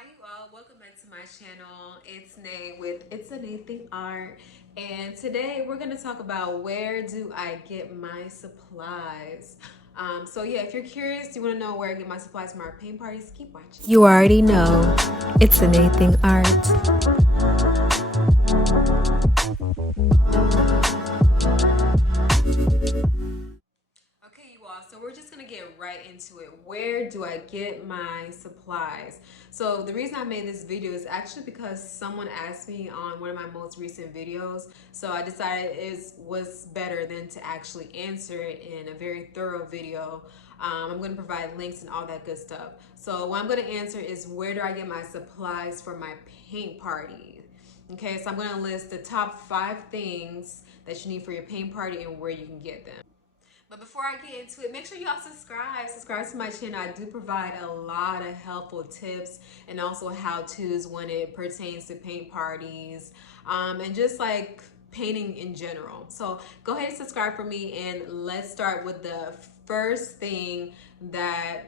Hi you all, welcome back to my channel. It's Nay with ItsANAYthingArt, and today we're going to talk about where do I get my supplies. So yeah, if you're curious, you want to know where I get my supplies for my paint parties, keep watching. You already know, it's anything art. Okay, you all, so we're just gonna get right into it. Where do I get my supplies? So the reason I made this video is actually because someone asked me on one of my most recent videos. So I decided it was better than to actually answer it in a very thorough video. I'm going to provide links and all that good stuff. So what I'm going to answer is, where do I get my supplies for my paint party? Okay, so I'm going to list the top 5 things that you need for your paint party and where you can get them. But before I get into it, make sure y'all subscribe to my channel. I do provide a lot of helpful tips and also how-tos when it pertains to paint parties, and just like painting in general. So go ahead and subscribe for me, and let's start with the first thing that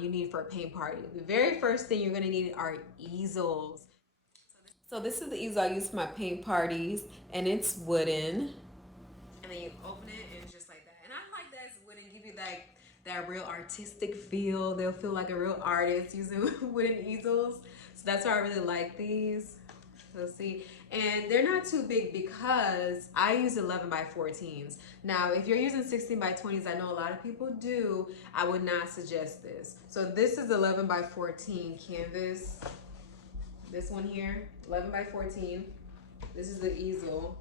you need for a paint party. The very first thing you're gonna need are easels. So this is the easel I use for my paint parties, and it's wooden. And then you open it and it's just like that. And I like that it's wooden, give you that real artistic feel. They'll feel like a real artist using wooden easels. So that's why I really like these. So see, and they're not too big because I use 11 by 14s. Now, if you're using 16 by 20s, I know a lot of people do. I would not suggest this. So this is 11 by 14 canvas. This one here, 11 by 14. This is the easel.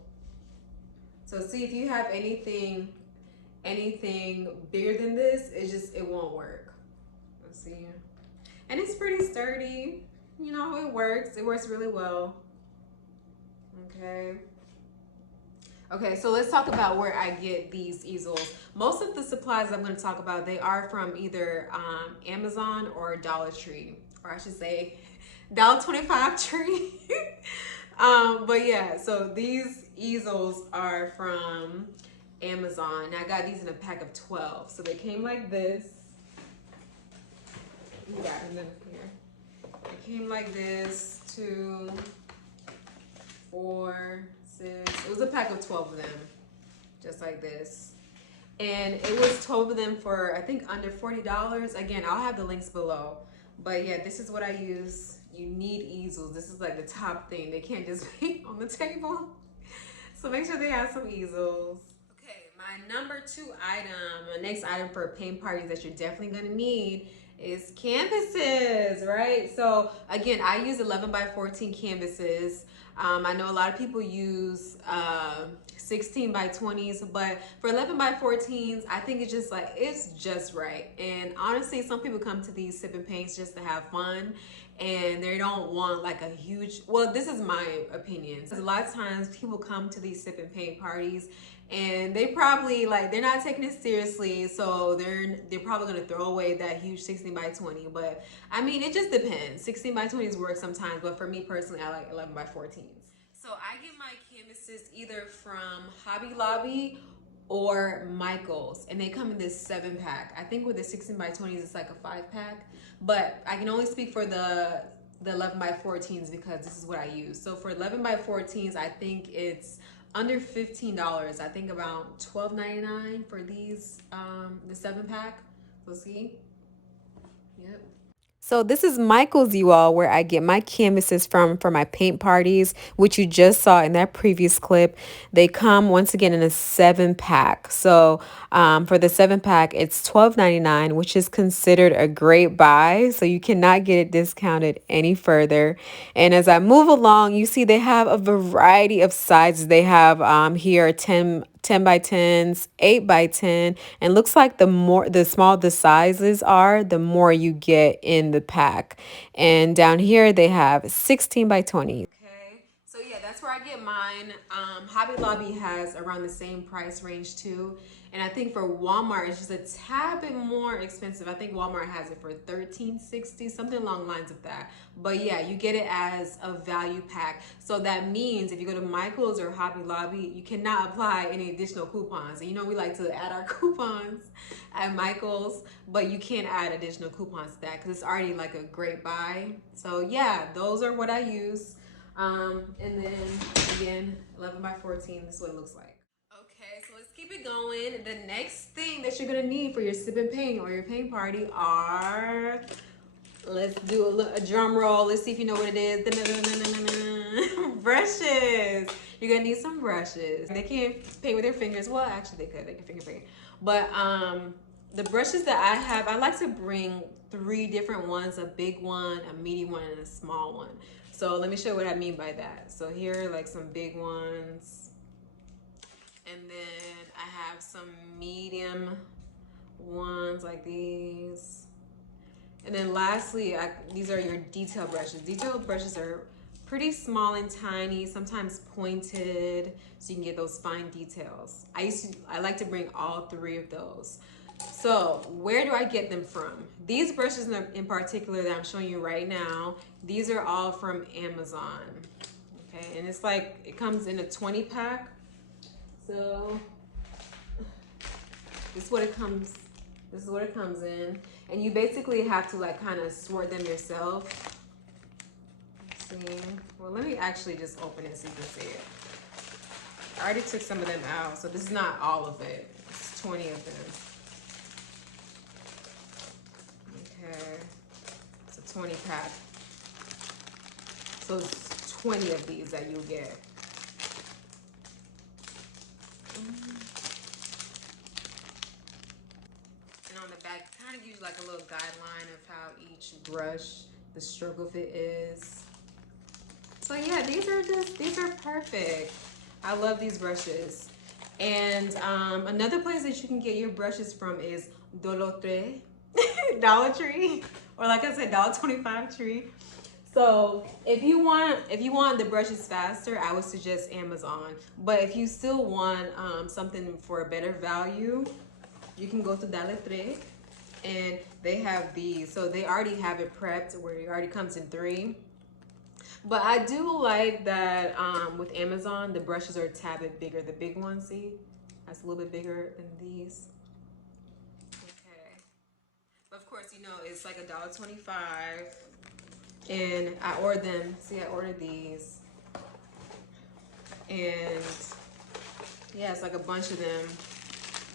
So see, if you have anything bigger than this, it won't work. Let's see. And it's pretty sturdy. You know, it works. It works really well. Okay. Okay, so let's talk about where I get these easels. Most of the supplies I'm going to talk about, they are from either Amazon or Dollar Tree, or I should say $1.25 Tree. But yeah, so these easels are from Amazon. And I got these in a pack of 12. So they came like this. You got them here. They came like this, 2, 4, 6. It was a pack of 12 of them, just like this. And it was 12 of them for, I think, under $40. Again, I'll have the links below. But yeah, this is what I use. You need easels. This is like the top thing. They can't just be on the table. So make sure they have some easels. Okay, my number 2 item, my next item for paint parties that you're definitely gonna need is canvases, right? So again, I use 11 by 14 canvases. I know a lot of people use 16 by 20s, but for 11 by 14s, I think it's just right. And honestly, some people come to these sip and paints just to have fun, and they don't want like a huge, well, this is my opinion. A lot of times people come to these sip and paint parties and they probably they're not taking it seriously, so they're probably gonna throw away that huge 16 by 20. But I mean, it just depends. 16 by 20s work sometimes, but for me personally, I like 11 by 14s. So I get my canvases either from Hobby Lobby or Michael's, and they come in this 7-pack. I think with the 16 by 20s, it's like a 5-pack, but I can only speak for the 11 by 14s because this is what I use. So for 11 by 14s, I think it's under $15. I think about $12.99 for these, the 7-pack. So see, yep. So this is Michael's, you all, where I get my canvases from for my paint parties, which you just saw in that previous clip. They come once again in a 7-pack. So for the 7-pack, it's $12.99, which is considered a great buy. So you cannot get it discounted any further. And as I move along, you see they have a variety of sizes. They have here 10 by 10s, 8 by 10, and looks like the smaller the sizes are, the more you get in the pack. And down here they have 16 by 20. Okay, so yeah, that's that's where I get mine. Hobby Lobby has around the same price range too. And I think for Walmart, it's just a tad bit more expensive. I think Walmart has it for $13.60, something along the lines of that. But yeah, you get it as a value pack. So that means if you go to Michael's or Hobby Lobby, you cannot apply any additional coupons. And you know we like to add our coupons at Michael's, but you can't add additional coupons to that because it's already like a great buy. So yeah, those are what I use. And then again, 11 by 14, this is what it looks like. Okay, so let's keep it going. The next thing that you're gonna need for your sip and paint or your paint party are, let's do a drum roll. Let's see if you know what it is. Brushes. You're gonna need some brushes. They can't paint with their fingers. Well, actually they could. They can finger paint. But the brushes that I have, I like to bring 3 different ones: a big one, a medium one, and a small one. So let me show you what I mean by that. So here are like some big ones. And then I have some medium ones like these. And then lastly, these are your detail brushes. Detail brushes are pretty small and tiny, sometimes pointed, so you can get those fine details. I like to bring all 3 of those. So where do I get them from? These brushes in particular that I'm showing you right now, these are all from Amazon. Okay, and it's like, it comes in a 20 pack. So this is what it comes in. And you basically have to like kind of sort them yourself. Let's see. Well, let me actually just open it so you can see it. I already took some of them out, so this is not all of it. It's 20 of them. Okay. It's a 20 pack. So it's 20 of these that you'll get. And on the back, kind of gives you like a little guideline of how each brush, the stroke of it is. So yeah, these are perfect. I love these brushes. And another place that you can get your brushes from is Dollar Tree, Dollar Tree, or like I said, $1.25 Tree. So if you want the brushes faster, I would suggest Amazon. But if you still want something for a better value, you can go to Dollar Tree, and they have these. So they already have it prepped where it already comes in 3. But I do like that with Amazon, the brushes are a tad bit bigger. The big ones, see? That's a little bit bigger than these. Okay. But of course, you know, it's like $1.25. And I ordered them. See, I ordered these. And yeah, it's like a bunch of them.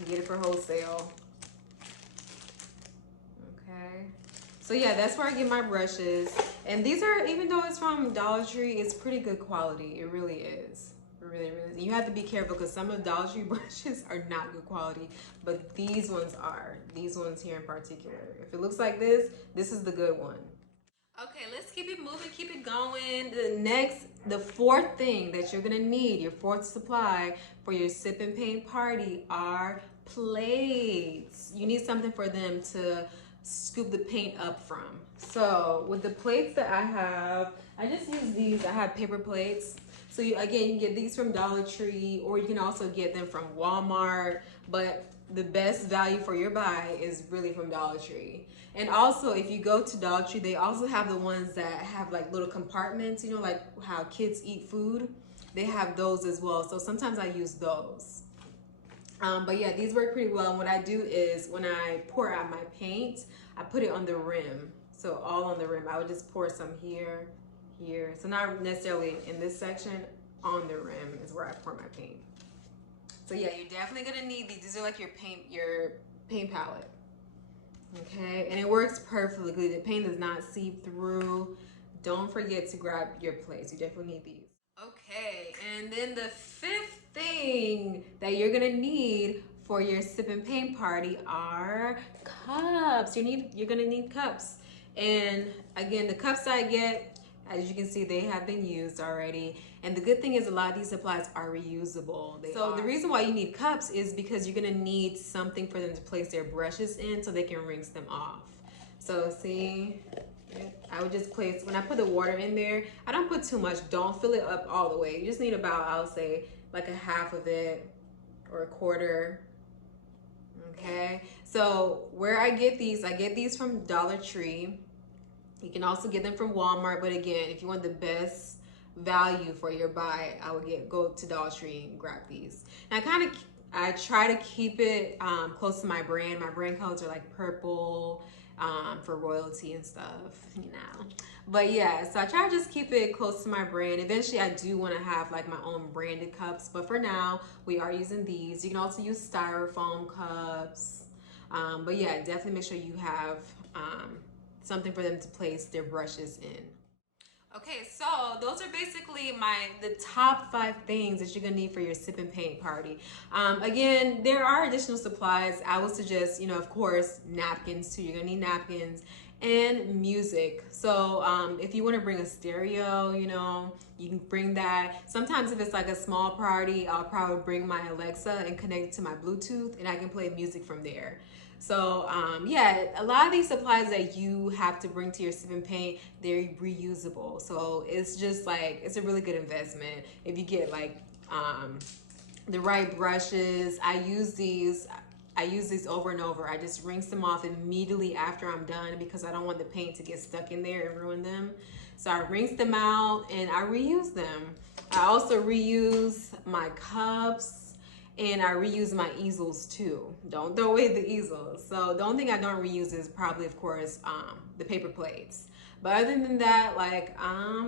You get it for wholesale. Okay. So yeah, that's where I get my brushes. And these are, even though it's from Dollar Tree, it's pretty good quality. It really is. It really, really is. You have to be careful because some of the Dollar Tree brushes are not good quality, but these ones are. These ones here in particular. If it looks like this is the good one. Okay, let's keep it moving, keep it going. The 4th thing that you're gonna need, your 4th supply for your sip and paint party are plates. You need something for them to scoop the paint up from. So with the plates that I just use these. I have paper plates. So again, you can get these from Dollar Tree, or you can also get them from Walmart, but the best value for your buy is really from Dollar Tree. And also, if you go to Dollar Tree, they also have the ones that have like little compartments, you know, like how kids eat food. They have those as well. So sometimes I use those. But yeah, these work pretty well. And what I do is when I pour out my paint, I put it on the rim. So all on the rim. I would just pour some here, here. So not necessarily in this section, on the rim is where I pour my paint. So yeah, you're definitely gonna need these. These are like your paint palette. Okay, and it works perfectly. The paint does not seep through. Don't forget to grab your plates. You definitely need these. Okay, and then the 5th thing that you're gonna need for your sip and paint party are cups. You're gonna need cups. And again, the cups I get, as you can see, they have been used already. And the good thing is a lot of these supplies are reusable. The reason why you need cups is because you're gonna need something for them to place their brushes in so they can rinse them off. So see, I would just place, when I put the water in there, I don't put too much. Don't fill it up all the way. You just need about, I'll say, like a half of it or a quarter. Okay, so where I get these from Dollar Tree. You can also get them from Walmart, but again, if you want the best value for your buy, I would go to Dollar Tree and grab these. And I try to keep it close to my brand. My brand colors are like purple for royalty and stuff, you know. But yeah, so I try to just keep it close to my brand. Eventually, I do want to have like my own branded cups, but for now, we are using these. You can also use styrofoam cups. But yeah, definitely make sure you have something for them to place their brushes in. Okay, so those are basically the top 5 things that you're gonna need for your sip and paint party. Again, there are additional supplies. I would suggest, you know, of course, napkins too. You're gonna need napkins and music. So if you want to bring a stereo, you know, you can bring that. Sometimes if it's like a small party, I'll probably bring my Alexa and connect it to my Bluetooth, and I can play music from there. So yeah, a lot of these supplies that you have to bring to your sip and paint, they're reusable. So it's just like, it's a really good investment if you get like the right brushes. I use these over and over. I just rinse them off immediately after I'm done because I don't want the paint to get stuck in there and ruin them. So I rinse them out and I reuse them. I also reuse my cups and I reuse my easels too. Don't throw away the easels. So the only thing I don't reuse is probably, of course, the paper plates. But other than that, like,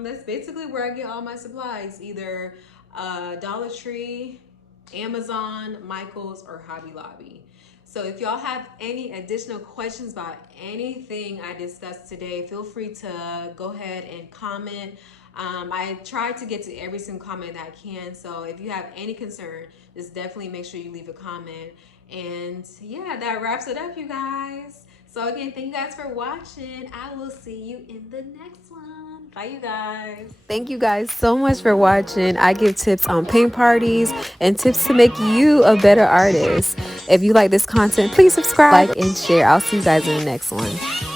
that's basically where I get all my supplies. Either Dollar Tree, Amazon, Michael's, or Hobby Lobby. So if y'all have any additional questions about anything I discussed today, feel free to go ahead and comment. I try to get to every single comment that I can. So if you have any concern, just definitely make sure you leave a comment. And yeah, that wraps it up, you guys. So again, thank you guys for watching. I will see you in the next one. Bye, you guys. Thank you guys so much for watching. I give tips on paint parties and tips to make you a better artist. If you like this content, please subscribe, like, and share. I'll see you guys in the next one.